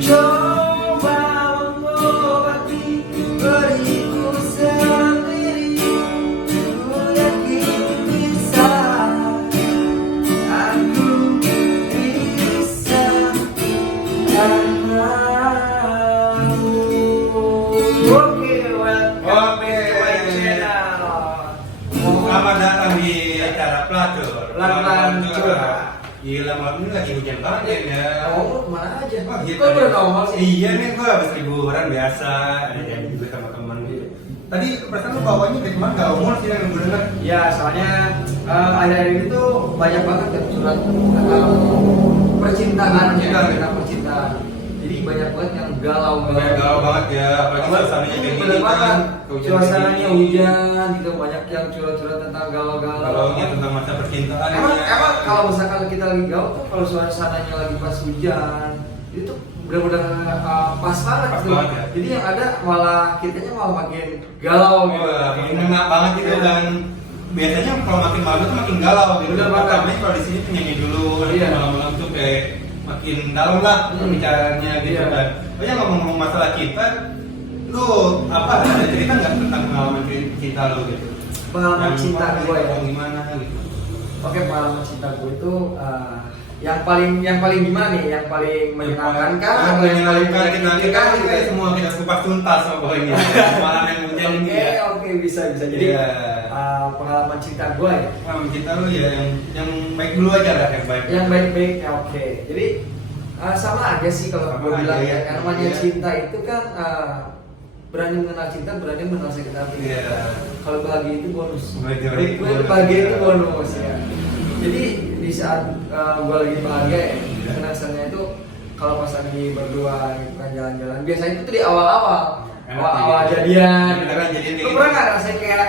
Coba mengobati diriku sendiri. Ku yakin bisa, aku bisa karena Oke, welcome Oke. to my channel. Selamat datang di acara pelacur. Pelacur. Gila, malam ini lagi hujan banget ya. Kamu kemana aja? Wah, gitu. Kok udah nongol sih? Iya nih, gua habis liburan biasa. Ada janji juga sama temen gitu. Tadi perasaan lu bawanya kayak gimana? Gak umur sih yang gue denger. Ya, soalnya akhir-akhir ini tuh banyak banget ya surat percintaan ya, tentang percintaan. Jadi banyak banget yang galau. Kayak galau banget ya, apalagi suasananya kayak Bener gini banget. kan. Suasananya hujan gitu, banyak yang curhat-curhat tentang galau-galau. Galaunya tentang masa percintaan. Emang kalau misalkan kita lagi galau tuh kalau suasananya lagi pas hujan itu tuh benar-benar pas banget Pas tuh. banget ya. Jadi yang ada malah kitanya malah makin galau gitu. Wah, makin enak banget gitu dan biasanya kalau makin malam itu makin galau gitu. Bener banget. Tapi kalau di sini penyanyi dulu, Iya. malam-malam tuh kayak makin dalam lah pembicaraannya gitu Iya. kan. Oh ya ngomong-ngomong masalah cinta, lu apa ada cerita nggak tentang pengalaman cinta lu gitu? Pengalaman cinta gue ya. Yang gimana gitu? Oke, pengalaman cinta gue itu yang paling gimana nih? Yang paling menyenangkan kan? Yang Atau yang paling menyenangkan kita menyakitkan? kita semua kita kupas tuntas sama pokoknya. Malam yang hujan ini Oke, ya. oke, bisa. Jadi Iya. pengalaman cinta gue ya. Pengalaman cinta lu ya yang baik dulu aja lah, yang baik. Yang baik-baik ya, oke. Jadi sama aja sih kalau Sama gue aja, bilang ya. ya. Yang namanya Iya. cinta itu kan berani mengenal cinta, berani mengenal sakit hati. Iya. Kalau bahagia itu bonus. Bahagia Bahagia itu bonus ya. Jadi di saat gue lagi bahagia ya, senang-senangnya itu kalau pas lagi berdua gitu kan jalan-jalan. Biasanya itu tuh di awal-awal, Enak awal-awal ya. jadian. Enak kan jadian Lu kayak pernah gitu. nggak rasanya kayak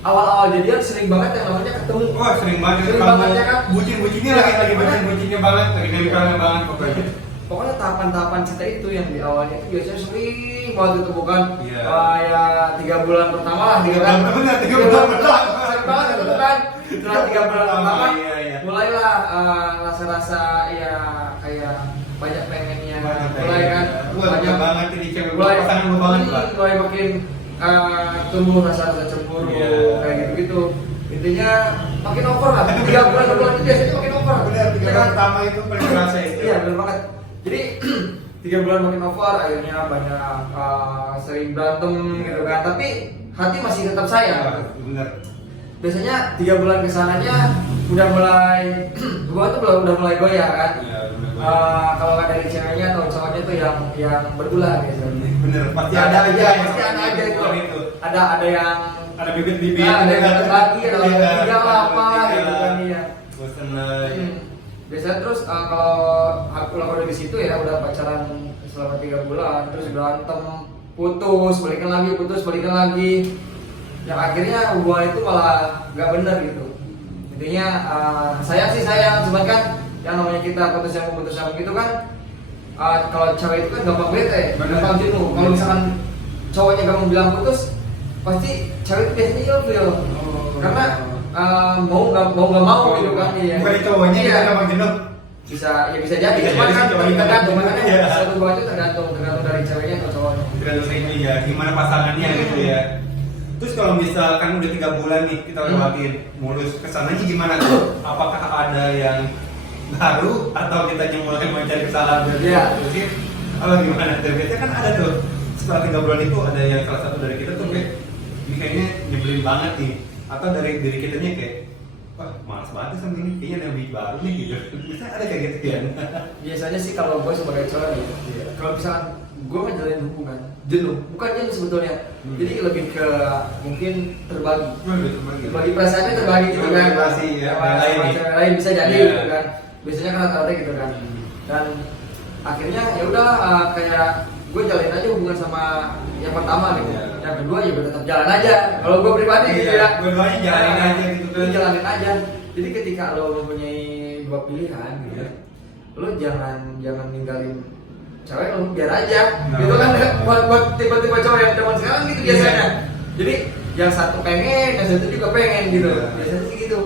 awal-awal jadian sering banget yang namanya ketemu? Wah sering banget Sering kamu banget ya kan? bucin-bucinnya Iya, lagi pokoknya- bucin-bucinnya banget, lagi nempelnya banget pokoknya. Pokoknya tahapan-tahapan cinta itu yang di awalnya itu biasanya sering banget itu bukan Iya. ya 3 bulan pertama lah gitu kan. Bener, 3 bulan pertama. Sering banget itu kan. Setelah 3 bulan pertama Iya. mulailah rasa-rasa ya kayak banyak pengennya mulai Banyak kan banyak banget ini cewek mulai pasangan lu banget lah. mulai makin tumbuh rasa-rasa cemburu Iya. kayak gitu-gitu. Intinya makin over lah. 3 bulan itu biasanya makin over. Bener, 3 Ya bulan kan? pertama itu paling kerasa itu. Iya benar banget. Jadi 3 bulan makin over, akhirnya banyak sering berantem gitu kan. Tapi hati masih tetap sayang. Bener. Biasanya 3 bulan kesananya udah mulai, gua tuh udah mulai goyah kan. Iya, bener. Kalau nggak dari ceweknya atau cowoknya tuh yang berulah biasanya. Bener, pasti Ya, ada aja, pasti ada aja itu. bukan itu. Ada yang Ada bibit-bibit. ada yang deket lagi, ada yang Iya, tiga lah apa tiga. gitu kan iya. Bosen lah. ya. Biasanya terus kalau aku udah di situ ya udah pacaran selama 3 bulan terus berantem putus balikan lagi yang akhirnya hubungan itu malah nggak bener gitu. Intinya sayang sih sayang cuman kan yang namanya kita putus yang gitu kan kalau cewek itu kan gampang bete, Bener. gampang jenuh. Kalau misalkan cowoknya gampang bilang putus pasti cewek itu biasanya ilfil karena mau nggak mau gitu kan iya. Bukan cowoknya Iya. kita gampang jenuh. bisa jadi Bisa cuman jadi kan sih, cowoknya tergantung gampang makanya jenuh, iya. satu hubungan itu tergantung dari ceweknya atau cowoknya. Tergantung ini ya, gimana pasangannya gitu ya. Terus kalau misalkan udah 3 bulan nih kita lewatin mulus, kesananya gimana tuh? Apakah ada yang baru atau kita yang mulai mencari kesalahan berarti? Iya. Terus sih, kalau gimana? Dan biasanya kan ada tuh setelah 3 bulan itu ada yang salah satu dari kita tuh kayak ini kayaknya nyebelin banget nih, atau dari diri kitanya kayak wah malas banget sama ini, kayaknya ada yang lebih baru nih gitu. Biasanya ada kayak gitu ya. Biasanya sih kalau gue sebagai cowok gitu kalau misalkan gue ngejalanin hubungan jenuh bukan jenuh sebetulnya jadi lebih ke mungkin terbagi perasaannya terbagi gitu kan Relasi ya, sama yang lain nih. cewek lain bisa jadi Iya. gitu kan biasanya kan rata-rata gitu kan dan akhirnya ya udah kayak gue jalin aja hubungan sama yang pertama gitu Iya. yang kedua ya gue tetap jalan aja kalau gue pribadi gitu Iya, ya dua-duanya jalanin aja gitu kan. Lu jalanin aja jadi ketika lo mempunyai 2 pilihan gitu Iya. lo jangan ninggalin cewek lo biar aja Nah. gitu kan buat tipe-tipe cowok yang zaman sekarang gitu Iya. biasanya jadi yang satu pengen yang satu juga pengen gitu Iya. biasanya sih gitu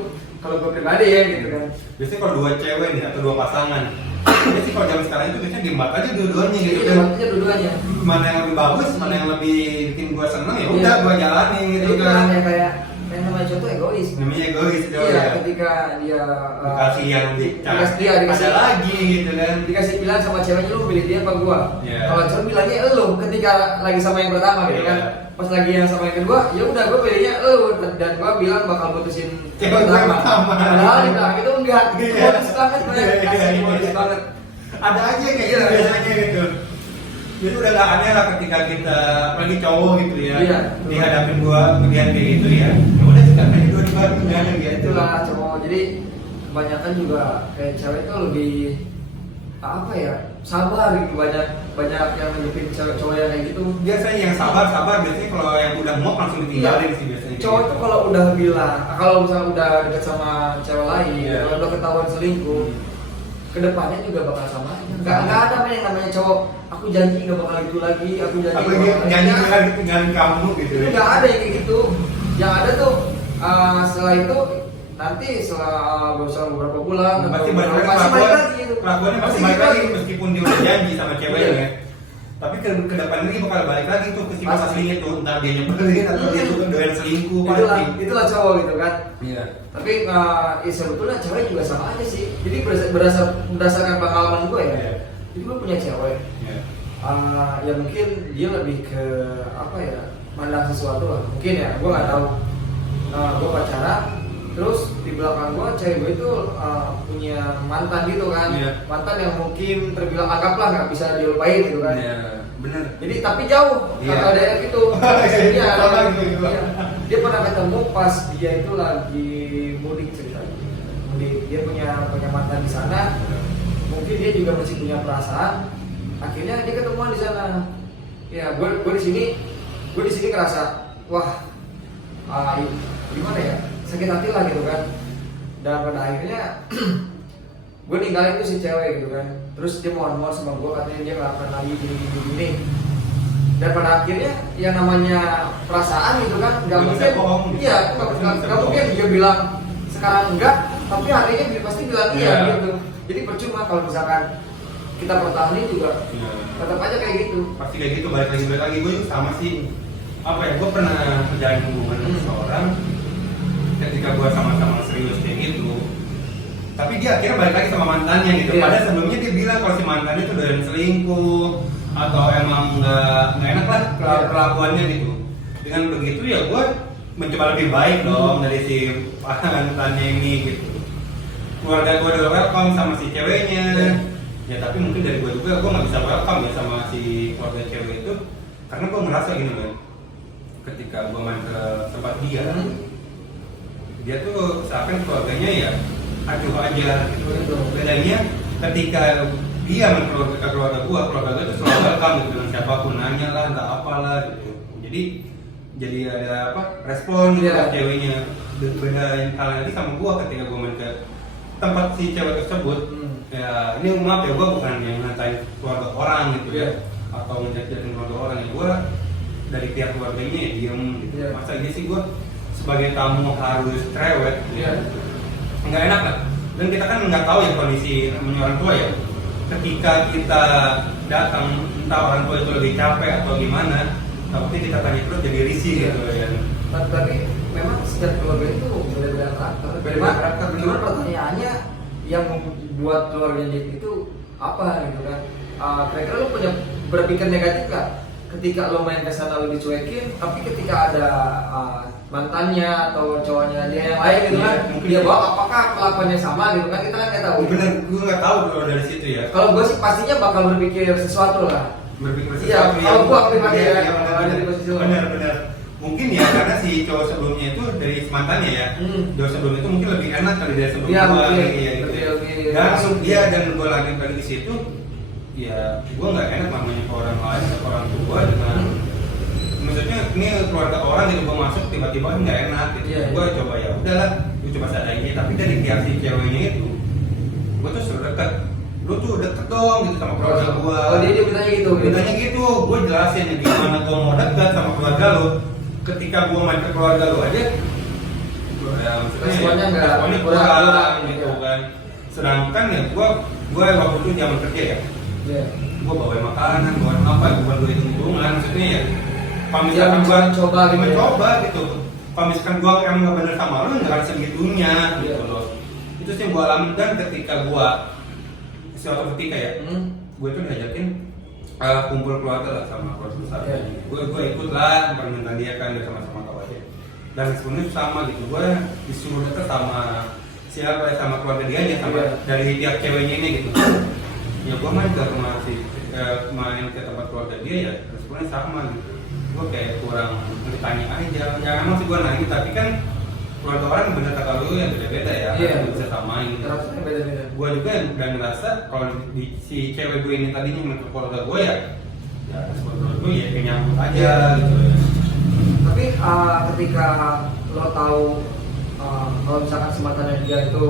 kalau gue pribadi ya gitu kan. Biasanya kalau dua cewek nih atau dua pasangan, biasanya kalau zaman sekarang itu biasanya diembat aja dua-duanya gitu Iya, kan. makanya dua-duanya. Mana yang lebih bagus, mana yang lebih bikin gua seneng ya udah gua jalanin gitu Itu kan. kan kayak namanya contoh egois. Namanya egois itu Iya, ya. ketika dia Dikasih yang dikasih ada lagi gitu kan. dikasih pilihan sama ceweknya, lu pilih dia apa gua. Iya. Kalau cewek bilangnya lu ketika lagi sama yang pertama gitu Iya. kan. Pas lagi yang sama yang kedua, ya udah gua pilihnya lu, dan gua bilang bakal putusin Cewek gua yang pertama. Padahal di belakang itu enggak. Iya. Modus banget, Iya. modus banget. Ada aja kayak gitu Iya. biasanya gitu. Itu udah gak aneh lah ketika kita lagi cowok gitu ya. Iya. Dihadapin gua pilihan kayak gitu ya. Ya udah kita aja dua-dua jangan gitu. Itulah cowok. Jadi kebanyakan juga kayak cewek tuh lebih apa ya, sabar gitu, banyak yang ngejepin cewek cowok yang kayak gitu. Biasanya yang sabar biasanya kalau yang udah mau langsung ditinggalin sih biasanya. Cowok tuh kalau udah bilang, kalau misalnya udah deket sama cewek lain, Iya. kalau udah ketahuan selingkuh, kedepannya juga bakal sama aja. Nggak ada yang namanya cowok, aku janji nggak bakal itu lagi, aku janji Apa nggak dia bakal nyanyi lagi. tinggalin kamu gitu Itu ya. nggak ada yang kayak gitu. Yang ada tuh setelah itu nanti setelah beberapa bulan Pasti atau balik lagi pasti balik lagi gitu. kelakuannya pasti balik lagi meskipun dia udah janji sama ceweknya Iya. ya. Tapi ke depan lagi bakal balik lagi tuh ke sifat Pasti. aslinya tuh, entah dia nyebelin atau dia suka doyan selingkuh pasti. Itulah cowok gitu kan. Iya. Tapi ya sebetulnya cewek juga sama aja sih. Jadi berdasarkan pengalaman gue ya. Iya. Jadi gue punya cewek. Iya. Ya mungkin dia lebih ke apa ya, mandang sesuatu lah. Mungkin ya, gue nggak tahu. Gue pacaran, terus di belakang gue cewek gue itu punya mantan gitu kan. Iya. Mantan yang mungkin terbilang anggaplah nggak bisa dilupain gitu kan. Iya, bener. Jadi tapi jauh Iya. daerah gitu. Iya, Sama gitu juga. iya. Dia pernah ketemu pas dia itu lagi mudik ceritanya. Mudik, dia punya mantan di sana. Mungkin dia juga masih punya perasaan. Akhirnya dia ketemuan di sana. Ya, gue di sini ngerasa, wah, gimana ya? Sakit hati lah gitu kan. Dan pada akhirnya gue ninggalin tuh si cewek gitu kan. Terus dia mohon sama gue, katanya dia nggak akan lagi gini. Dan pada akhirnya yang namanya perasaan gitu kan, nggak mungkin. Iya, nggak mungkin dia bilang sekarang enggak, tapi harinya dia pasti bilang iya gitu. Jadi percuma kalau misalkan kita pertahanin juga, Iya. tetap aja kayak gitu. Pasti kayak gitu, balik lagi gue juga sama sih. Apa ya, gue pernah menjalin hubungan dengan seseorang ketika gue sama-sama serius kayak gitu, tapi dia akhirnya balik lagi sama mantannya gitu. Iya. Padahal sebelumnya dia bilang kalau si mantannya itu doyan selingkuh atau emang nggak enak lah perlakuannya gitu. Dengan begitu ya gue mencoba lebih baik dong dari si mantannya ini gitu. Keluarga gue udah welcome sama si ceweknya. Iya. Ya tapi mungkin dari gue juga gue nggak bisa welcome ya sama si keluarga cewek itu, karena gue merasa gini kan, ketika gue main ke tempat dia tuh seakan keluarganya ya acuh aja gitu. Betul. Bedanya ketika dia main ke keluarga gue tuh selalu welcome gitu, dengan siapapun nanya lah entah apalah gitu. Jadi ada apa respon gitu Iya. ke ceweknya. Beda hal lagi sama gue ketika gue main ke tempat si cewek tersebut. Ya ini maaf ya, gue bukan yang ngatain keluarga orang gitu ya, atau ngejek-jekin keluarga orang ya. Gue dari pihak keluarganya ya diem gitu. Iya. Masa iya sih gue sebagai tamu harus cerewet gitu ya. Nggak enak lah. Dan kita kan nggak tahu ya kondisi namanya orang tua ya. Ketika kita datang, entah orang tua itu lebih capek atau gimana, tapi kita tanya terus jadi risih gitu ya. Tapi memang setiap keluarga itu beda-beda karakter. Cuman pertanyaannya yang membuat keluarganya itu apa gitu kan? Kira-kira lu punya berpikir negatif gak? Ketika lo main ke sana lo dicuekin, tapi ketika ada mantannya atau cowoknya dia yang lain gitu kan, Mungkin dia bawa apakah kelakuannya sama gitu kan, kita kan nggak tahu. Bener, gue nggak tahu kalau dari situ ya. Kalau gue sih pastinya bakal berpikir sesuatu lah. Berpikir Iya, sesuatu kalau gua pribadi ya, iya, kalau ada di posisi lo. benar. Mungkin ya karena si cowok sebelumnya itu dari mantannya ya. Cowok sebelumnya itu mungkin lebih enak kali dari sebelum Iya, gua mungkin. iya, gitu. Lebih- Dan langsung dia dan gue lagi ke situ, ya gue nggak enak namanya ke orang lain, ke orang tua dengan maksudnya ini keluarga orang gitu, gue masuk tiba-tiba nggak enak gitu. Iya, Gue iya. coba ya udahlah, gue coba sadainya. Tapi dari pihak si ceweknya itu, gue tuh suruh dekat. Lu tuh deket dong gitu sama keluarga gue. Oh dia bertanya gitu. Bedanya gitu, gue jelasin gimana gue mau dekat sama keluarga lo. Ketika gue main ke keluarga lo aja, ya maksudnya Responnya nggak responnya kurang, kurang gitu ya. kan. Sedangkan ya gua waktu itu zaman kerja ya, Iya. gua bawa makanan, bawa apa, bukan gua hitung-hitungan, maksudnya ya kalau misalkan Ya, gua coba gitu ya. mencoba gitu, kalau misalkan gua emang nggak bener sama lu nggak akan segitunya gitu Iya. loh. Itu sih yang gua alami. Dan ketika gua suatu ketika ya, gue tuh diajakin kumpul keluarga lah sama keluarga besar. Yeah. Gue ikut lah permintaan dia kan, dia sama-sama tahu aja. Dan sebenarnya sama gitu, gue disuruh deket sama siapa ya, sama keluarga dia aja, sama Yeah. dari pihak ceweknya ini gitu. Ya gue main ke rumah main ke tempat keluarga dia ya, responnya sama gitu. Gue kayak kurang ditanya aja. Ya emang sih gue nanya, tapi kan keluarga orang bener kata lu ya beda-beda ya, Iya. nggak bisa samain. Rasanya beda-beda. Gue juga dan ngerasa kalau si cewek gue ini tadinya menurut keluarga gue ya menurut gue ya kayak nyambut aja gitu ya. Tapi ketika lo tahu kalau misalkan sematanya dia itu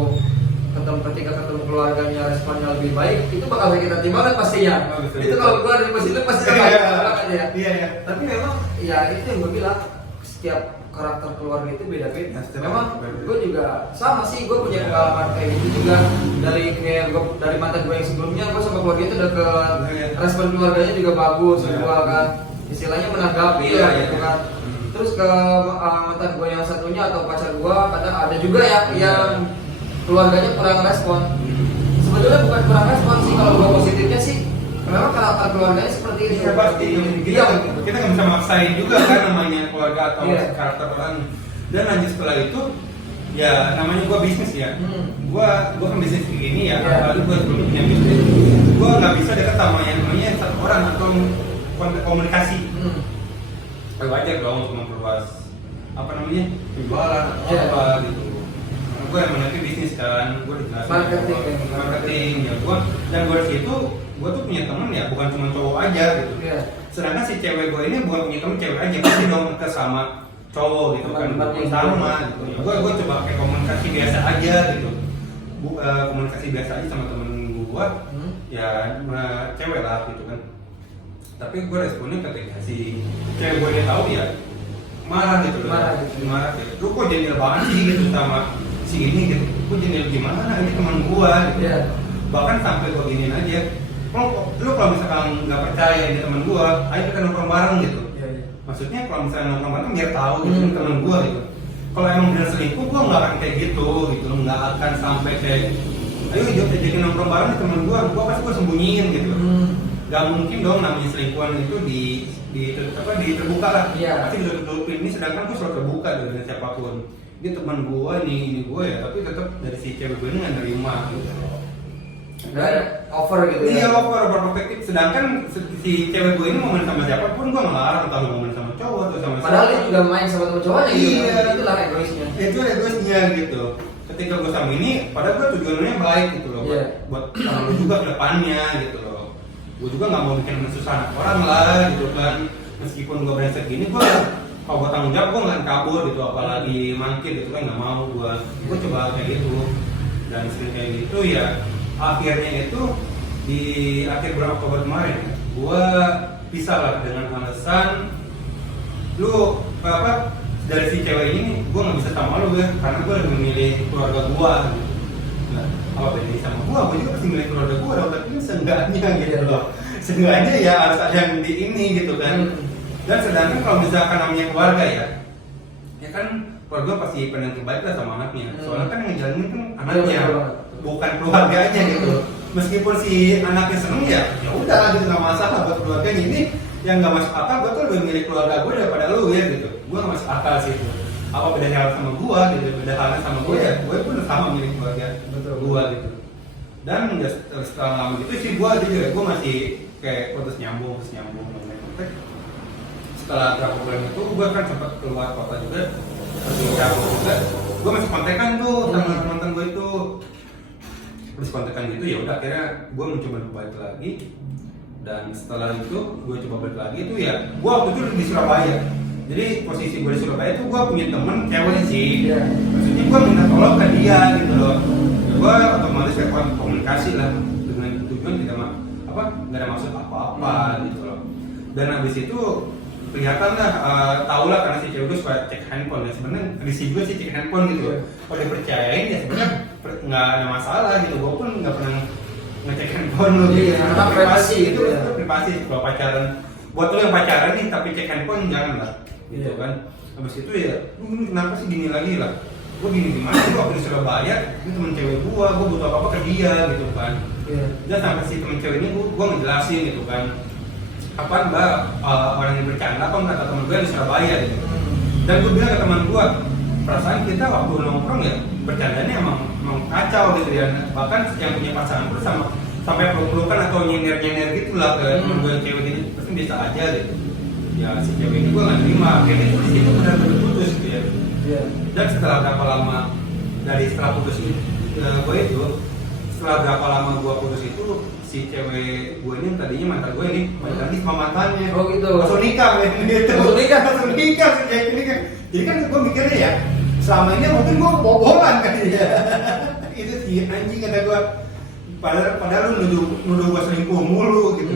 ketika ketemu keluarganya responnya lebih baik, itu bakal bikin hati banget pastinya. Oh, betul. Itu kalau gue dari posisi itu pasti Iya, baik iya. banget ya. Iya, iya. Tapi memang ya itu yang gue bilang, setiap karakter keluarga itu beda-beda. Nah, setiap Memang beda-beda. gue juga sama sih, gue punya pengalaman kayak gitu juga dari kayak gue dari mantan gue yang sebelumnya, gue sama keluarga itu deket, Iya. respon keluarganya juga bagus, Iya. gue kan istilahnya menanggapi Iya, lah iya. gitu kan. Hmm. Terus ke mantan gue yang satunya atau pacar gue, kadang ada juga ya Iya. yang keluarganya kurang respon. Sebetulnya bukan kurang respon sih, kalau gue positifnya sih memang karakter keluarganya seperti itu. Iya pasti. Iya. Kita nggak bisa maksain juga kan namanya keluarga atau Iya. karakter orang. Dan lanjut setelah itu ya namanya gue bisnis ya. Gue kan bisnis kayak gini ya. Iya. Apalagi gue sebelum punya bisnis, gue nggak bisa dekat sama yang namanya satu orang atau komunikasi. Wajar dong untuk memperluas apa namanya penjualan atau Iya. apa gitu. Karena gue yang mengerti bisnis kan, gue dijelasin Marketing. ya gue. Dan gue di situ gue tuh punya temen ya, bukan cuma cowok aja gitu. Iya. Sedangkan si cewek gue ini bukan punya temen cewek aja, pasti dong ke sama cowok gitu kan, Teman-teman sama gitu. Ya, gue coba kayak komunikasi biasa aja gitu. Komunikasi biasa aja sama temen gue, ya cewek lah gitu kan. Tapi gue responnya ketika si cewek gue ini tahu ya marah gitu, Marah gitu. Lu kok jadinya banget sih gitu sama si ini gitu, kok jadinya gimana, ini teman gue gitu. Iya. Bahkan sampai gue giniin aja, lu kalau misalkan nggak percaya ini teman gue, ayo kita nongkrong bareng gitu. Iya, iya. Maksudnya kalau misalnya nongkrong bareng biar tahu gitu ini teman gue gitu. Kalau emang benar selingkuh, gue nggak akan kayak gitu, nggak akan sampai kayak, ayo jadi nongkrong bareng nih teman gue pasti gue sembunyiin gitu. Gak mungkin dong namanya selingkuhan itu terbuka lah. Iya. Pasti ditutup-tutupin. Ini sedangkan gue selalu terbuka dengan siapapun. Ini teman gue, ini gue ya, tapi tetap dari si cewek gue ini nggak nerima gitu. Dan over gitu Iya, ya. over perspektif. Sedangkan si cewek gue ini mau main sama siapapun, gue ngelarang atau mau main sama cowok atau sama Padahal dia juga main sama temen cowoknya gitu. Iya. Itulah egoisnya. Itu egoisnya gitu. Ketika gue sama ini, padahal gue tujuannya baik gitu loh, Iya. buat lu juga ke depannya gitu loh. Gue juga nggak mau bikin susah orang lah gitu kan. Meskipun gue brengsek gini, gue kalau gue tanggung jawab gue nggak kabur gitu, apalagi mangkir gitu kan, nggak mau gue coba kayak gitu. Dan sering kayak gitu ya, akhirnya itu di akhir bulan Oktober kemarin, gue pisah lah dengan alasan lu apa dari si cewek ini gue nggak bisa sama lu ya, karena gue lebih memilih keluarga gue gitu. Nah, apa bedanya sama gue juga pasti milih keluarga gue dong, tapi seenggaknya gitu loh, seenggaknya ya harus ada yang di ini gitu kan. Dan sedangkan kalau misalkan namanya keluarga ya kan keluarga pasti pengen terbaik lah sama anaknya, soalnya kan yang ngejalanin kan anaknya, bukan keluarganya gitu. Meskipun si anaknya seneng ya udah gitu, nggak masalah buat keluarganya. Ini yang nggak masuk akal, gue tuh lebih milih keluarga gue daripada lu ya gitu. Gue nggak masuk akal sih itu. Apa beda halnya sama gue gitu, beda halnya sama gue ya, gue pun sama milih keluarga gue gitu. Dan ya, setelah lama gitu sih gue juga masih kayak terus nyambung. Setelah berapa bulan itu gue kan sempat keluar kota juga, pergi jauh juga. Gue masih kontekan tuh sama teman-teman gue itu. Terus kontekan gitu ya udah, akhirnya gue mencoba balik lagi. Dan setelah itu gue coba balik lagi itu ya, gue waktu itu di Surabaya. Jadi posisi gue di Surabaya itu gue punya temen cewek sih. Maksudnya gue minta tolong ke dia gitu loh. Gue otomatis kayak komunikasi lah dengan tujuan tidak nggak ada maksud apa-apa gitu loh. Dan habis itu kelihatan lah, tau lah karena si cewek itu suka cek handphone. Dan sebenarnya risih juga sih cek handphone gitu. Kalau dipercayain ya sebenarnya nggak ada masalah gitu. Gue pun nggak pernah ngecek handphone lo gitu. Karena privasi itu gitu ya. Privasi. Kalau pacaran, buat lo yang pacaran nih tapi cek handphone jangan lah, gitu kan. Habis itu ya, lu kenapa sih gini lagi lah? Gue gini gimana? Gue waktu di Surabaya, ini temen cewek gue butuh apa ke dia gitu kan. Dan sampai si temen cewek ini gue ngejelasin gitu kan. Apa mbak orang yang bercanda apa kata temen gue di Surabaya gitu. Dan gue bilang ke teman gue, perasaan kita waktu nongkrong ya bercandanya emang kacau gitu ya. Bahkan yang punya pasangan pun sampai peluk-pelukan atau nyenir-nyenir gitu lah ke temen gue yang cewek ini, pasti biasa aja gitu. Ya si cewek ini gue nggak terima, akhirnya tuh di situ benar-benar putus gitu ya. Dan setelah berapa lama setelah putus gue itu, setelah berapa lama gue putus itu si cewek gue ini tadinya mantan gue ini balik lagi sama mantannya. Oh gitu. Langsung nikah gitu. Langsung nikah si cewek ini kan. Jadi kan gue mikirnya ya selama ini mungkin gue kebobolan kan ya. Itu sih anjing kata gue. Padahal lu nuduh gue selingkuh mulu gitu.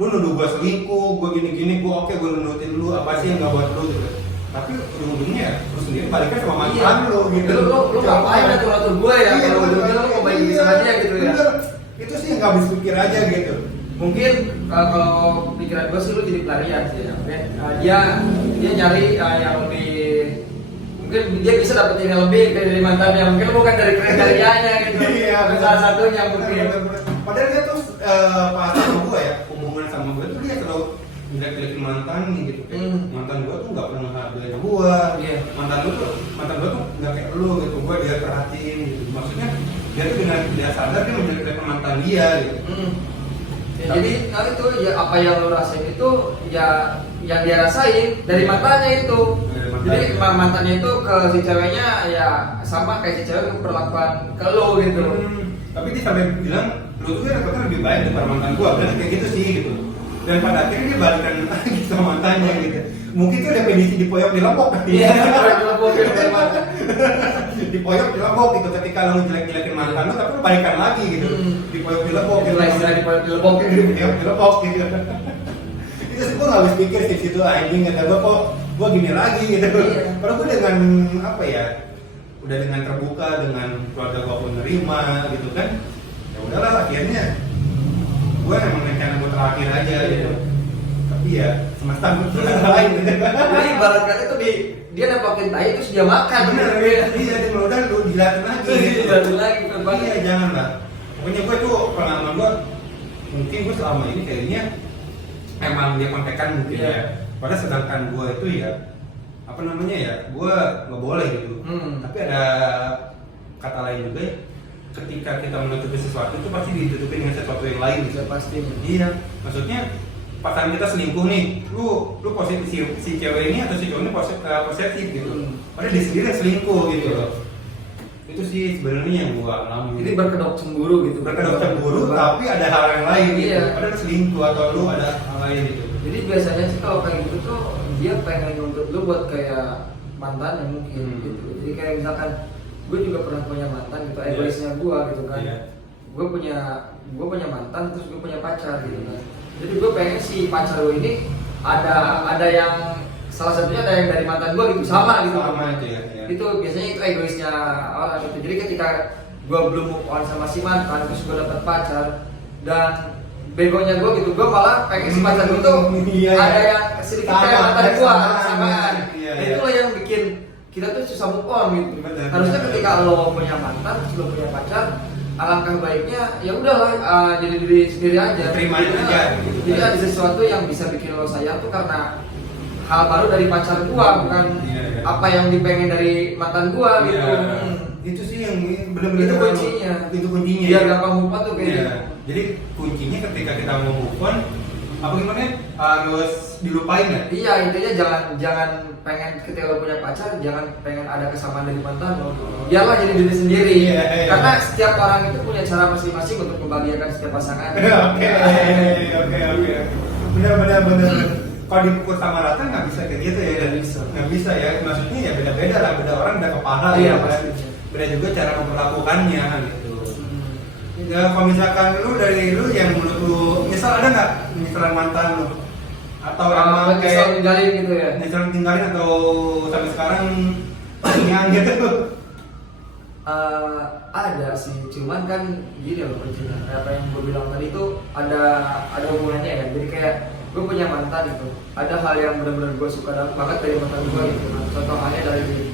Lu nuduh gue selingkuh, gue gini-gini, gue oke gue nurutin lu apa sih yang gak buat lu gitu. Tapi ujung-ujungnya lu sendiri baliknya sama mantan lu gitu. Lu ngapain ngatur gue ya? Kalau ujungnya lu mau baikin sama dia gitu ya. Itu sih yang gak habis pikir aja gitu. Mungkin kalau pikiran gue sih lu jadi pelarian sih ya. Dia nyari yang lebih, mungkin dia bisa dapetin yang lebih dari mantannya, mungkin bukan dari kriterianya gitu. Iya, salah satunya mungkin. Padahal dia tuh pas sama gue ya, hubungan sama gue tuh dia selalu jelek-jelekin mantan nih gitu. Mantan gue tuh nggak pernah hargain gue. Mantan gue tuh nggak kayak lu gitu. Gue dia perhatiin gitu. Maksudnya dia tuh dengan dia sadar dia menjelek-jelekin mantan dia gitu. Jadi itu ya apa yang lo rasain itu ya yang dia rasain dari mantannya itu. Jadi mantannya itu ke si ceweknya ya sama kayak si cewek perlakuan ke lo gitu. Tapi dia sampai bilang lu tuh ya lebih baik daripada mantan gua, bilang kayak gitu sih gitu. Dan pada akhirnya dia balikan lagi sama mantannya gitu. Mungkin itu definisi dipoyok di lembok. Iya, dipoyok di lembok gitu. Dipoyok di lembok gitu, ketika lu jelek-jelekin mantan lu tapi lu balikan lagi gitu. Dipoyok di lembok gitu. Istilah dipoyok di lembok gitu. Dipoyok di lembok gitu. Itu sih gua nggak habis pikir sih situ anjing kata gua kok gua gini lagi gitu. Padahal gua dengan apa ya? Udah dengan terbuka, dengan keluarga gua pun nerima gitu kan. Ya udahlah akhirnya gua emang rencana gua terakhir aja gitu. Tapi ya semesta lain gitu. Jadi ibarat kata itu dia dapatin tai terus dia makan. Bener ya. Iya dia udah lu dilatih lagi. Dilatih lagi. Iya jangan lah. Pokoknya gua tuh pengalaman gua mungkin gua selama ini kayaknya emang dia kontekan mungkin ya. Padahal sedangkan gua itu ya apa namanya ya, gua nggak boleh gitu. Tapi ada kata lain juga ya. Ketika kita menutupi sesuatu itu pasti ditutupi dengan sesuatu yang lain gitu. Pasti. Iya. Maksudnya pasangan kita selingkuh nih, lu positif si cewek ini atau si cowok ini positif gitu. Padahal dia sendiri yang selingkuh gitu loh. Itu sih sebenarnya yang gua alami. Ini berkedok cemburu gitu. Berkedok cemburu tapi ada hal yang lain gitu. Iya. Padahal selingkuh atau lu ada hal lain gitu. Jadi biasanya sih kalau kayak gitu tuh dia pengen nuntut lu buat kayak mantan yang mungkin gitu. Jadi kayak misalkan gue juga pernah punya mantan gitu, egoisnya gue gitu kan. Gue punya mantan terus gue punya pacar gitu kan. Jadi gue pengen si pacar gue ini ada yang salah satunya ada yang dari mantan gue gitu sama gitu. Sama itu ya. Itu biasanya itu egoisnya orang gitu. Jadi ketika gue belum move on sama si mantan terus gue dapet pacar dan begonya gue gitu, gue malah pengen si pacar gue tuh ada yang sedikit kayak mantan gue samaan. Itulah yang bikin kita tuh susah move on gitu. Harusnya ketika lo punya mantan terus lo punya pacar, alangkah baiknya ya udahlah jadi diri sendiri aja. Terima aja. Jadi ada sesuatu yang bisa bikin lo sayang tuh karena hal baru dari pacar gua, bukan apa yang dipengen dari mantan gua gitu. Itu sih yang benar-benar itu kuncinya. Itu kuncinya. Biar gampang move on tuh kayaknya. Jadi kuncinya ketika kita mau move on, apa gimana? Harus dilupain ya? Iya, intinya jangan pengen ketika lo punya pacar, jangan pengen ada kesamaan dari mantan lo. Biarlah jadi diri sendiri. Karena setiap orang itu punya cara masing-masing untuk membahagiakan setiap pasangan. Oke. Benar. Kalau dipukul sama rata nggak bisa kayak gitu ya. Nggak bisa ya. Maksudnya ya beda-beda lah. Beda orang beda kepala. Iya, beda juga cara memperlakukannya gitu. Ya, kalau misalkan lu dari lu yang menurut lu, misal ada nggak misalan mantan lu atau emang selalu kayak ninggalin gitu ya. nyesel tinggalin atau sampai sekarang yang gitu. Ada sih, cuman kan gini loh kuncinya. Kayak apa yang gue bilang tadi itu ada hubungannya kan. Jadi kayak gue punya mantan itu, ada hal yang benar-benar gue suka banget dari mantan gue gitu. Nah, contoh halnya dari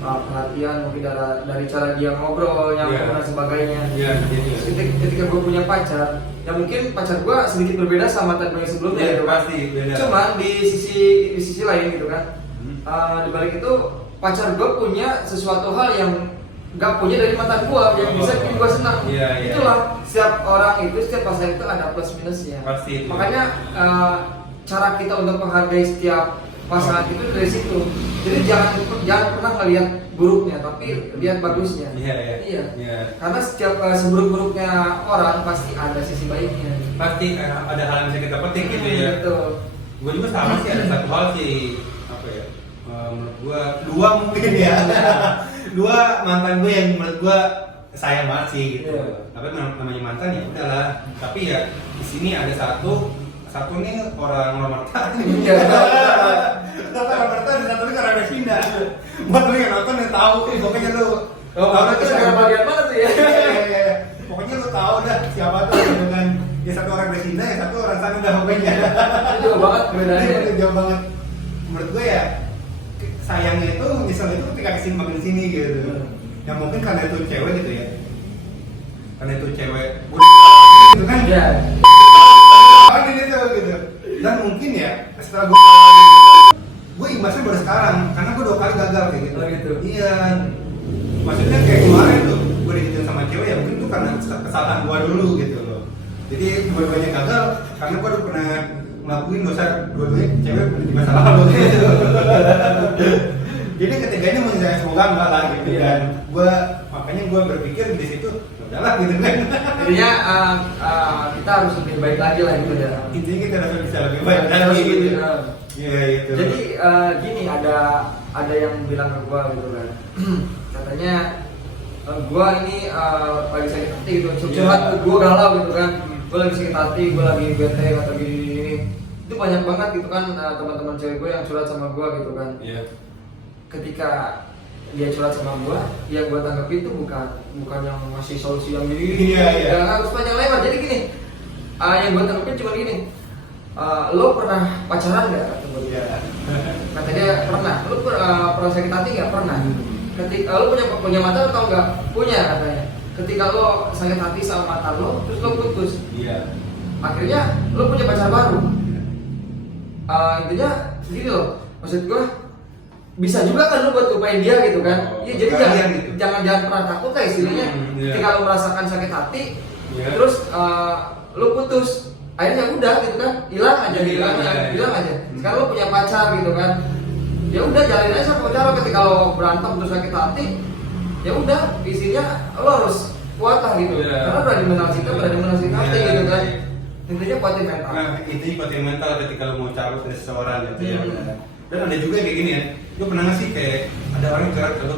perhatian, mungkin dari cara dia ngobrol, nyambung dan sebagainya. Iya, gitu. Ketika gue punya pacar, ya mungkin pacar gue sedikit berbeda sama mantan gue yang sebelumnya Iya, gitu kan. pasti beda. Cuman di sisi lain gitu kan, di balik itu pacar gue punya sesuatu hal yang gak punya dari mantan gue yang bisa bikin gue senang. Iya, iya. Itulah setiap orang itu, setiap pasangan itu ada plus minusnya. Pasti itu. Makanya cara kita untuk menghargai setiap pasangan itu dari situ. Jadi jangan pernah melihat buruknya, tapi lihat bagusnya. Iya. Karena setiap seburuk-buruknya orang pasti ada sisi baiknya. Pasti ada hal yang bisa kita petik gitu ya. Betul. Gue juga sama sih, ada satu hal sih, apa ya, menurut gue dua mungkin ya. Dua mantan gue yang menurut gue sayang banget sih gitu. Tapi namanya mantan ya udahlah. Tapi ya di sini ada satu nih orang Romerta. Iya. Romerta dan satu lagi orang Resinda. Buat lu yang nonton yang tahu, pokoknya lu. Itu negara bagian mana tuh ya? Iya. Pokoknya lu tahu dah siapa tuh dengan ya satu orang Resinda, ya satu orang sana dah pokoknya. Jauh banget bedanya. Jauh banget. Menurut gue ya sayangnya itu misalnya itu ketika kesini makin di sini gitu. Yang mungkin karena itu cewek gitu ya. Karena itu cewek gitu kan. Iya. Gitu. Dan mungkin ya setelah gue imbasnya baru sekarang karena gue 2 kali gagal kayak gitu. Oh gitu. Iya. Maksudnya kayak kemarin tuh gue digituin sama cewek ya mungkin itu karena kesalahan gue dulu gitu loh. Jadi dua-duanya gagal karena gue udah pernah ngelakuin dosa dua-duanya cewek di masa lalu gitu. Jadi ketiganya mengingat semoga enggak lah gitu kan. Makanya gue berpikir di situ udahlah gitu kan. Jadinya kita harus lebih baik lagi lah gitu ya. Intinya kita harus bisa lebih baik lagi gitu. Iya itu. Jadi gini ada yang bilang ke gua gitu kan. Katanya gua ini lagi sakit hati gitu. Curhat ke gua galau gitu kan. Gua lagi sakit hati, gua lagi bete atau gini. Itu banyak banget gitu kan teman-teman cewek gua yang curhat sama gua gitu kan. Iya. Ketika dia curhat sama gua, yang gua tanggapi itu bukan yang ngasih solusi yang gini. Iya. Ya harus panjang lebar. Jadi gini, yang gua tanggapi cuma gini. Lo pernah pacaran nggak? Iya. Kata dia pernah. Lo pernah sakit hati nggak? Pernah. Ketika lo punya mantan atau nggak? Punya katanya. Ketika lo sakit hati sama mantan lo, terus lo putus. Iya. Akhirnya lo punya pacar baru. Intinya gini loh. Maksud gua bisa juga kan lo buat lupain dia gitu kan? Iya, jadi jangan pernah takut lah istilahnya. Ketika lo merasakan sakit hati, terus lo putus. Akhirnya udah gitu kan, hilang aja. Sekarang lo punya pacar gitu kan, ya udah jalanin aja sama pacar lo. Ketika lo berantem terus sakit hati, ya udah isinya lo harus kuat lah gitu. Karena berani menasihati gitu kan. Intinya kuatin mental. Nah, intinya kuatin mental ketika lo mau cabut dari seseorang gitu ya. Dan ada juga kayak gini ya, lo pernah nggak sih kayak ada orang yang curhat ke lo,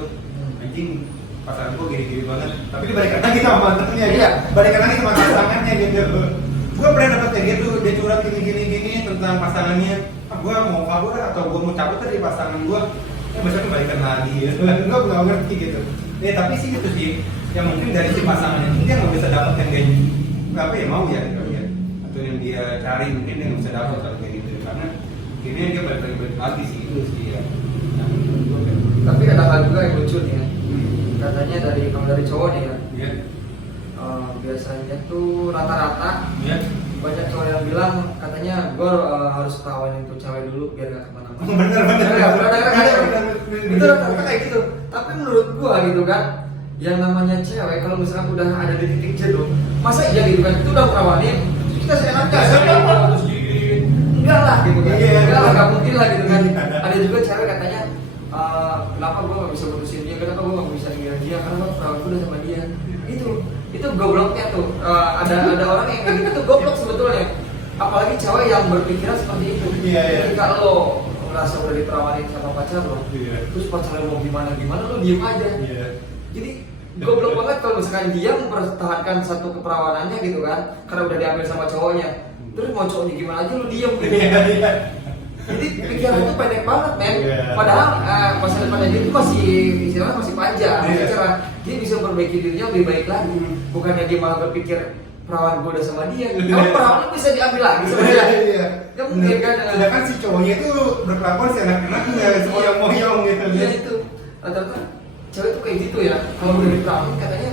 anjing pasangan gue gini-gini banget, tapi dibalikan lagi sama mantannya, Iya. balikan lagi sama pasangannya gitu. Gue pernah dapet kayak gitu, dia curhat gini tentang pasangannya. Gue mau kabur atau gue mau cabut dari pasangan gue, misalnya balikan lagi gitu. Gue nggak ngerti gitu. Tapi sih gitu sih, yang mungkin dari si pasangannya itu dia nggak bisa dapet yang dia apa ya mau ya gitu ya, atau yang dia cari mungkin dia nggak bisa dapet kalau kayak gitu, karena ini dia balik lagi sih itu sih ya. Tapi ada hal juga yang lucu nih ya. Katanya kalau dari cowok nih ya. Iya. Biasanya tuh rata-rata banyak cowok yang bilang katanya gue harus perawanin tuh cewek dulu biar gak kemana-mana. Bener. Itu rata-rata kayak gitu. Tapi menurut gue gitu kan, yang namanya cewek kalau misalkan udah ada di titik jenuh, masa iya gitu kan, itu udah perawanin, kita seenaknya terus enggak lah gitu kan. Enggak lah, gak mungkin lah gitu kan. Ada juga cewek katanya kenapa gue gak bisa putusin dia, kenapa gue gak bisa ninggalin dia, karena gue perawan udah sama dia. Itu gobloknya tuh. Ada orang yang kayak gitu tuh goblok sebetulnya. Apalagi cewek yang berpikiran seperti itu. Ketika lo merasa udah diperawanin sama pacar lo, terus pacar lo mau gimana lo diem aja. Jadi goblok banget kalau misalkan dia mempertahankan satu keperawanannya gitu kan, karena udah diambil sama cowoknya. Terus mau cowoknya gimana aja lu diem gitu. Iya, iya. Jadi pikiran itu pendek banget men. Iya. Padahal masa depannya dia itu masih istilahnya masih panjang, masih Iya. cerah. Dia bisa memperbaiki dirinya lebih baik lagi. Bukannya dia malah berpikir perawan gue udah sama dia. Kalau perawan itu bisa diambil lagi sebenarnya. Iya. Ya mungkin kan. Sedangkan si cowoknya itu berkelakuan si anak-anaknya, semoyong-moyong gitu. Iya itu. Rata-rata cewek tuh kayak gitu ya. Kalau udah diperawanin katanya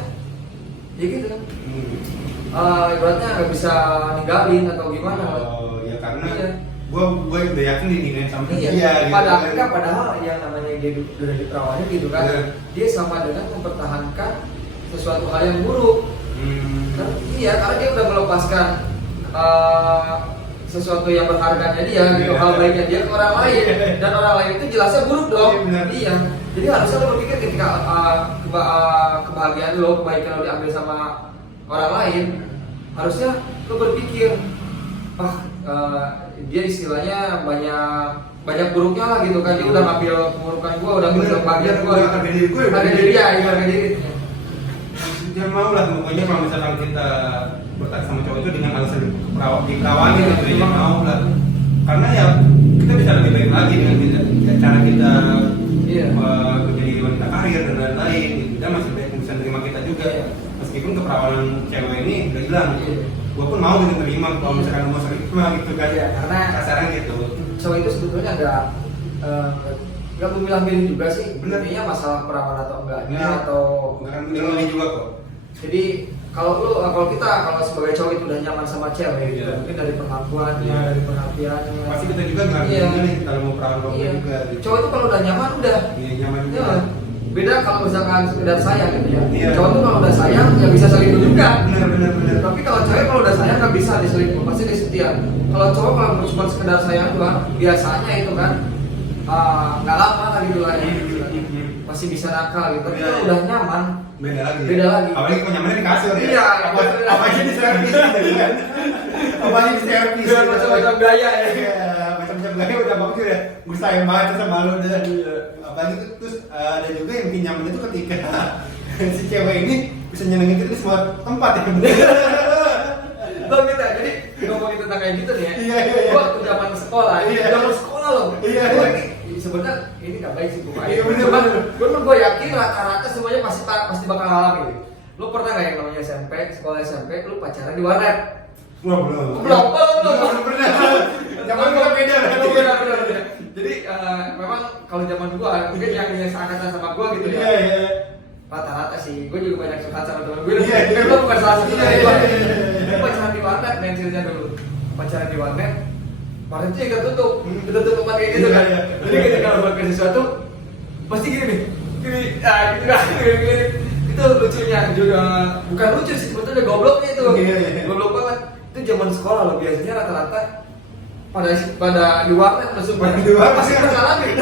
ya gitu. Ibaratnya nggak bisa ninggalin atau gimana. Oh, ya karena Iya. gua udah yakin dinikahin sama dia Iya, gitu. padahal yang namanya dia udah diperawanin gitu kan, Iya. dia sama dengan mempertahankan sesuatu hal yang buruk. Kan, iya, karena dia udah melepaskan sesuatu yang berharganya dia, gitu, Iya. hal baiknya dia ke orang lain, dan orang lain itu jelasnya buruk dong. Iya, benar. Iya. Jadi harusnya lo berpikir ketika kebahagiaan lo, kebaikan lo diambil sama orang lain, harusnya lo berpikir, dia istilahnya banyak buruknya lah gitu kan, dia udah ngambil keburukan gua, udah ngambil kebahagiaan gua, harga diri gua ya, harga diri ya, harga diri. Jangan mau lah, pokoknya kalau misalkan kita bertahan sama cowok itu dengan alasan diperawanin gitu ya, jangan mau lah. Karena ya kita bisa lebih baik lagi dengan cara kita Iya. menjadi wanita karir dan lain-lain gitu. Dan masih banyak yang bisa terima kita juga. Iya. Meskipun keperawanan cewek ini udah hilang. Iya. Gua pun mau gitu terima kalau misalkan mau sering gitu kan. Iya, karena kasaran gitu. Cowok itu sebetulnya nggak memilah-milih juga sih. Bener. Intinya masalah perawan atau enggaknya Iya. atau Nggak akan milih juga kok. jadi kalau kita sebagai cowok itu udah nyaman sama cewek gitu, Iya. mungkin dari pengakuannya, Iya. dari perhatiannya. Pasti kita juga nggak Iya. milih kalau mau perawan Iya. juga. Gitu. Cowok itu kalau udah nyaman udah. Iya, nyaman juga. Ya, beda kalau misalkan sekedar sayang gitu ya. Iya. Cowok tuh kalau udah sayang nggak bisa selingkuh juga. Benar. Tapi kalau cewek kalau udah sayang nggak bisa diselingkuh, pasti dia setia. Kalau cowok kalau cuma sekedar sayang doang, biasanya itu kan nggak lama lah gitu lagi. Masih bisa nakal gitu. Tapi Iya, kalau iya. udah nyaman, Beda lagi. Beda lagi. Apalagi kalau nyamannya di kasur ya. Iya, Apa aja di servis gitu kan. Apa aja di servis. Dengan macam-macam gaya ya. Iya, macam-macam gaya udah bagus ya. Gue sayang banget sama lu deh. Iya. Apalagi terus ada juga yang bikin nyaman itu ketika si cewek ini bisa nyenengin kita di semua tempat ya. Bang kita jadi ngomongin tentang kayak gitu nih ya. Iya. Gua waktu zaman sekolah, Iya. zaman sekolah loh. Iya. Gua ini sebenarnya ini nggak baik sih bukan. Iya, bener, Cuman bener. gue yakin rata-rata semuanya pasti bakal ngalamin. Lu pernah nggak yang namanya SMP, sekolah SMP, lu pacaran di warnet? Belum, belum. Belum pernah. Zaman gua beda berarti. Benar. Jadi memang kalau zaman gua mungkin yang seangkatan sama gua gitu ya. Iya. Rata-rata sih, gue juga banyak curhat sama temen gue. Iya. Gue bukan salah satu dari gue. Iya. Gue pacaran di warnet, main ceritanya dulu. Pacaran di warnet, warnet itu yang tertutup, tempat kayak gitu kan. Iya. Jadi ketika lo melakukan sesuatu, pasti gini nih, gini, gitu kan, gini. Itu lucunya juga, bukan lucu sih, sebetulnya gobloknya itu. Iya. Goblok banget. Itu zaman sekolah loh, biasanya rata-rata pada di warnet langsung Di warnet. pasti pernah ngalamin.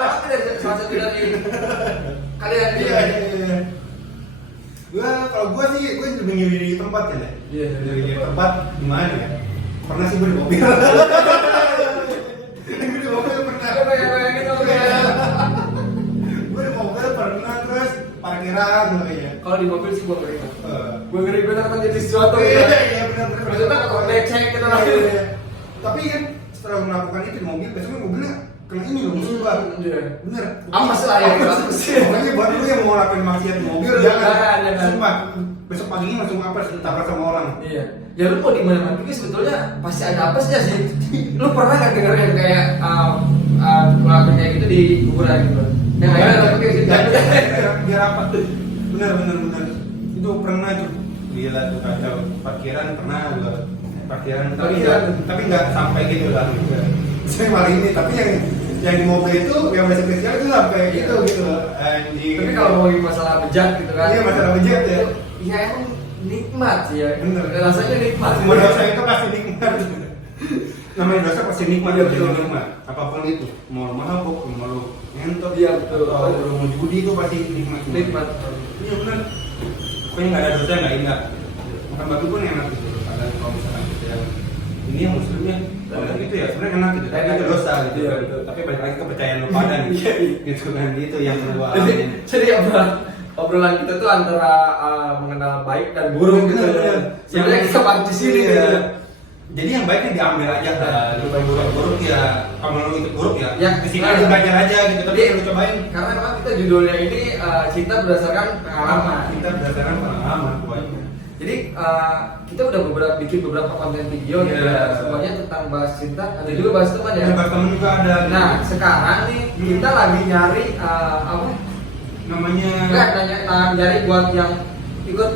Pasti dari salah satu dari kalian Iya. Kalau gua sih, gua lebih milih di tempat kan ya. Iya. Milih di tempat di mana ya? Pernah sih gua di mobil. Gua di mobil pernah. Bayangin dong ya. Gua di mobil pernah terus parkiran kayaknya. Kalau di mobil sih gue ngeri. Eh. Gue ngeri bener kan jadi sesuatu Iya, ya. iya benar. Maksudnya kalau becek kita lagi. Iya. Tapi kan setelah melakukan itu di mobil, besoknya mobilnya kena ini loh, musuh gua. Iya. Bener. Apa sih lah ya? Pokoknya buat lu yang mau ngelakuin maksiat di mobil, Jangan. Sumpah, besok paginya langsung apa ditabrak sama orang. Iya. Ya lu mau di mana juga sebetulnya pasti ada apa sih sih. Lu pernah nggak denger yang kayak ngelakuin kayak gitu di kuburan gitu? Yang lainnya tapi kayak gitu. Biar apa? Bener. Itu pernah tuh. Gila tuh kacau. Parkiran pernah gua. Parkiran tapi nggak sampai gitu lah. Saya malah ini, tapi yang di mobil itu yang masih spesial itu sampai gitu anjing. Tapi kalau ngomongin masalah bejat gitu kan. Iya, masalah bejat ya. Iya emang nikmat sih ya. Bener. Rasanya nikmat. Semua dosa itu pasti nikmat. Namanya dosa pasti nikmat, Iya, betul betul. nikmat. Apapun itu, mau lu mabuk, mau lu ngentot, Iya, betul. atau lu mau judi itu pasti nikmat. Nikmat. Iya benar. Pokoknya nggak ada dosa nggak ingat. Makan babi pun enak gitu. Ada kalau misalkan gitu yang ini yang muslimnya kalau gitu ya sebenarnya enak gitu. Tapi itu dosa gitu. Iya, kan. betul. Tapi balik lagi kepercayaan lu pada nih. Iya, iya. Gitu kan itu yang perlu gua Jadi, alamin. jadi obrolan kita tuh antara mengenal baik dan buruk gitu. Bener. Sebenarnya kita bahas di sini Iya. gitu. Jadi yang baiknya diambil aja kan, buruk ya, kalau lu ikut buruk ya, Ya, kesini aja belajar aja gitu, tapi lu cobain. Karena memang kita judulnya ini cinta berdasarkan pengalaman. Kita berdasarkan pengalaman pokoknya. Jadi kita udah bikin beberapa konten video gitu Iya. ya, semuanya tentang bahas cinta, ada juga bahas teman ya. Ya, bahas temen juga ada. Nah sekarang nih kita lagi nyari apa? Namanya. Enggak, nyari buat yang ikut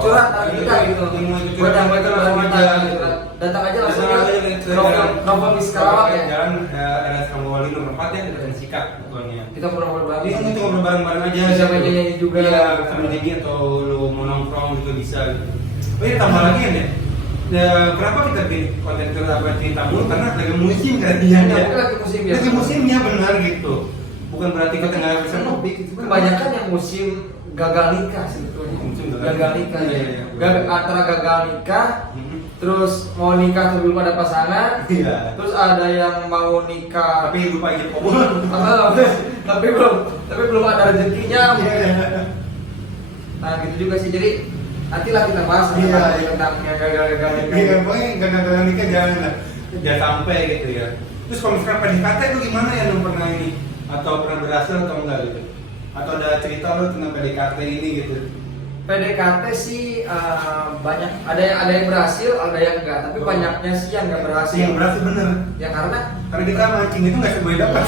curhat sama kita gitu. Yang mau ikut Buat yang mau ikut langsung curhat aja. gitu. Datang aja langsung Datang aja ke ke Novel Miskalawat ya. Jalan RS Ramawali nomor 4 ya, dekat Sikap pokoknya. Kita ngobrol Jadi bareng. itu ngobrol bareng-bareng aja. Bisa nyanyi juga. Iya, sambil nyanyi atau lu mau nongkrong juga bisa gitu. Oh iya, tambah lagi ya, ya, kenapa kita bikin konten curhat cinta mulu? Karena lagi musim kan dia. Iya, lagi musim ya. Lagi musimnya benar gitu. Bukan berarti kita nggak bisa topik. Kebanyakan yang musim gagal nikah sebetulnya. Musim Gagal nikah Iya, ya. iya. Antara gagal nikah, Mhm. terus mau nikah tapi belum ada pasangan, Iya. terus ada yang mau nikah Tapi lupa aja populer. tapi belum ada rezekinya. Iya. Nah gitu juga sih, jadi nantilah kita bahas Iya, iya. tentang yang gagal-gagal nikah. Iya, pokoknya gagal nikah jangan lah. Jangan sampai gitu ya. Terus kalau misalkan PDKT itu gimana ya, lu pernah ini? Atau pernah berhasil atau enggak gitu? Atau ada cerita lu tentang PDKT ini gitu? PDKT sih banyak, ada yang berhasil, ada yang enggak, tapi Oh. banyaknya sih yang enggak berhasil. Yang berhasil bener. Ya karena Karena kita mancing itu nggak semuanya dapat.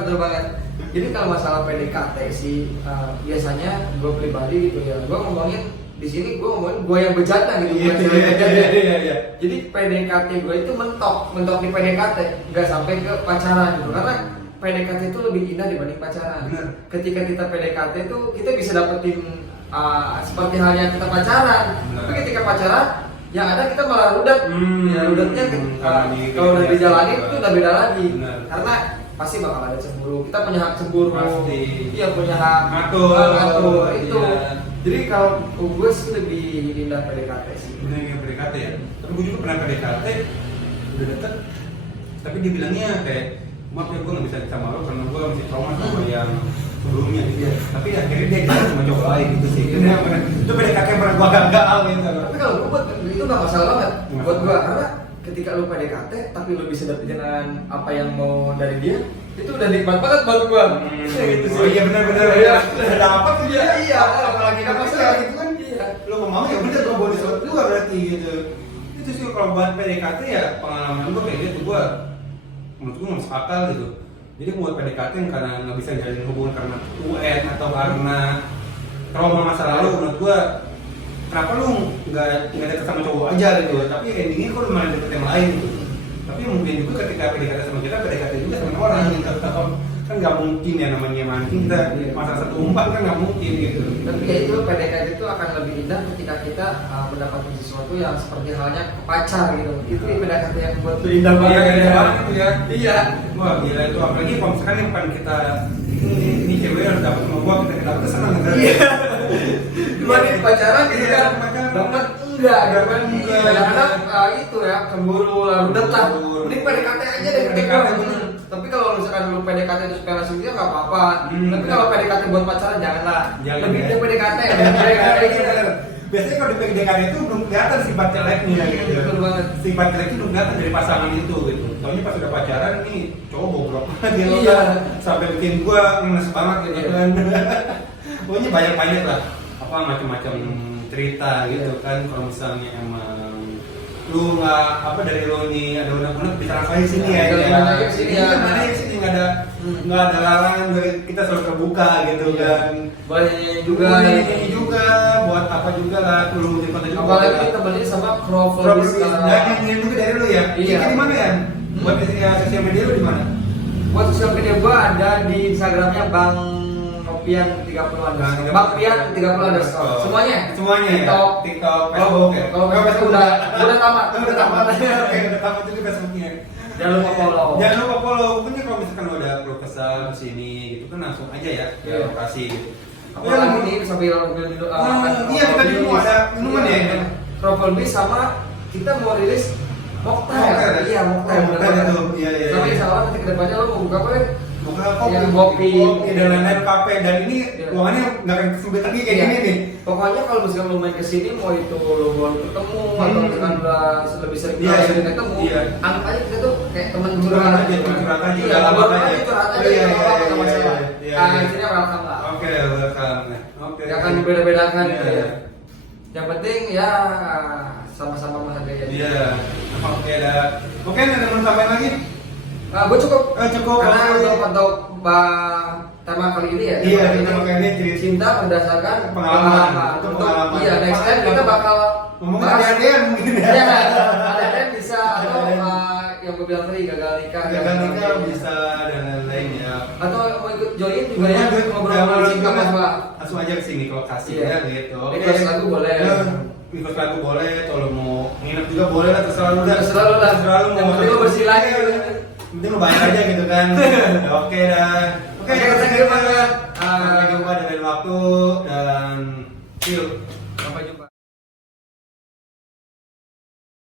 betul banget. Jadi kalau masalah PDKT sih biasanya gue pribadi gitu ya, gue ngomongin di sini gue ngomongin gue yang bercanda gitu. bukan cewek bercanda. Iya. Jadi PDKT gue itu mentok di PDKT, nggak sampai ke pacaran gitu. Karena PDKT itu lebih indah dibanding pacaran. Bener. Ketika kita PDKT itu kita bisa dapetin seperti halnya kita pacaran. Bener. Tapi ketika pacaran yang ada kita malah rudet. Ya rudetnya kalau udah dijalanin itu udah beda lagi. Bener. Karena pasti bakal ada cemburu. Kita punya hak cemburu. Pasti. Iya punya hak Ngatur. itu. Iya. Jadi kalau gue sih lebih indah PDKT sih. Bener yang PDKT ya. Tapi gue juga pernah PDKT udah deket. Tapi dia bilangnya kayak, maaf ya gue nggak bisa sama lo karena gue masih trauma sama yang sebelumnya gitu. Iya. Tapi akhirnya dia bisa sama cowok lain gitu sih. Itu PDKT yang pernah gue gagal gitu. Tapi kalau gue buat itu nggak masalah banget Nggak buat gue, masalah. karena ketika lu PDKT tapi lu bisa dapetin apa yang mau dari dia, itu udah nikmat banget buat gue. Gitu sih. Oh iya benar-benar Iya. udah dapat tuh dia. Iya. Apalagi Nggak dapat masalah. gitu kan. Iya. Lo mau ya bener lo bawa di suatu luar berarti gitu. Itu sih kalau buat PDKT ya pengalaman gue kayak gitu, gue menurut gue nggak masuk akal gitu. Jadi buat PDKT yang karena nggak bisa jalin hubungan karena UN atau karena trauma masa lalu, menurut gue kenapa lu nggak deket sama cowok aja gitu, tapi endingnya kok lu malah deket yang lain gitu. Tapi mungkin juga ketika PDKT sama kita, PDKT juga sama orang gitu. Kan nggak mungkin ya namanya mancing kita masalah satu umpan kan nggak mungkin gitu. Tapi ya itu PDKT itu akan lebih indah ketika kita mendapatkan sesuatu yang seperti halnya pacar gitu. Itu PDKT yang buat indah banget. Iya, indah banget itu ya. Iya. Wah gila itu, apalagi kalau misalkan yang paling kita ini cewek harus dapat sama gua, kita dapat tuh senang gitu. Iya. Dibanding pacaran gitu Iya, kan. pacaran. Dapat enggak gitu kan. Enggak. Kadang-kadang itu ya cemburu lah, udah lah. Cemburu. Mending PDKT aja deh PDKT bener. Tapi kalau misalkan lu PDKT terus pengen langsung dia nggak apa-apa. Hmm. Tapi kalau PDKT buat pacaran janganlah. Jangan, Lebih ya. ke PDKT ya. Bener. Biasanya kalau di PDKT itu belum kelihatan sifat jeleknya gitu. Betul banget. Sifat jelek itu belum kelihatan dari pasangan itu gitu. Soalnya pas udah pacaran nih cowok bobrok dia lo Iya. kan sampai bikin gua ngenes banget gitu Iya. kan. Pokoknya banyak lah apa macam-macam cerita gitu kan. Kalau misalnya emang lu nggak apa dari lu nih ada unek-unek bisa langsung aja sini ya. Bisa langsung aja sini ya. Iya, mana sini nggak ada larangan, kita selalu terbuka gitu Iya. kan. Banyak juga. Ini juga buat apa juga lah, lu mungkin konten juga. Apalagi kita beli sama Krovel Problem Vista. dan yang juga dari lu ya. Iya. Ini di mana ya? Buat sosial media lu di mana? Buat sosial media gua ada di Instagramnya Bang Pian 30 underscore. Bang Pian 30 underscore. Semuanya. Semuanya ya. TikTok, TikTok, Kalau Facebook ya. kalau Facebook udah tamat. Udah tamat. Oke, udah tamat juga Facebooknya. Jangan lupa follow. Jangan lupa follow. Pokoknya kalau misalkan lu ada perlu kesal ke sini gitu kan langsung aja ya ke Iya. lokasi gitu. Apalagi nih sambil minum iya, kita di rumah ada minuman ya. Krovel Bis sama kita mau rilis Mocktail. Mocktail ya? Iya, Mocktail. Oh, Mocktail itu. Iya, iya, Tapi iya. insya Allah nanti kedepannya lo mau buka apa ya? Bukan kopi, dan lain-lain kafe, dan ini Iya. ruangannya nggak akan kesulitan lagi kayak Iya. gini nih. Pokoknya kalau misalkan lu main kesini mau itu lu baru ketemu atau misalkan udah lebih sering Iya, sering ketemu, iya. anggap aja kita tuh kayak teman Curhat aja, curhat aja, Iya, udah lama ngobrol aja. aja, curhat aja, Iya, nggak apa-apa, nggak iya, masalah. iya, Ah, iya. intinya welcome lah. Oke, welcome. Oke. Gak akan dibeda-bedakan gitu Iya. ya. Yang penting ya sama-sama menghargai aja. Iya. Oke, dah. Oke, ada teman tambahan lagi? Gue cukup. Cukup. Karena Oke. untuk tema kali ini ya. Iya, tema kita makanya cerita cinta berdasarkan pengalaman. Itu Untuk pengalaman. iya next time kita bakal ngomongin bahas- ada-adaan mungkin ya. Iya, ada-adaan bisa atau Ada-adaan. yang gue bilang tadi gagal nikah. Gagal nikah bisa dan lain-lain ya. Atau mau ikut join juga ya ngobrol-ngobrol cinta apa? Langsung aja kesini ke lokasi Iya. ya gitu. Request lagu boleh. Ya, request lagu boleh. Kalau mau nginep juga boleh lah, terserah lu dah. Terserah lu lah. Terserah lu Yang penting lu bersih lagi. Yang penting lu bayar aja gitu kan. Oke dah. Oke, thank you banget. Sampai jumpa di lain waktu dan see you. Sampai jumpa.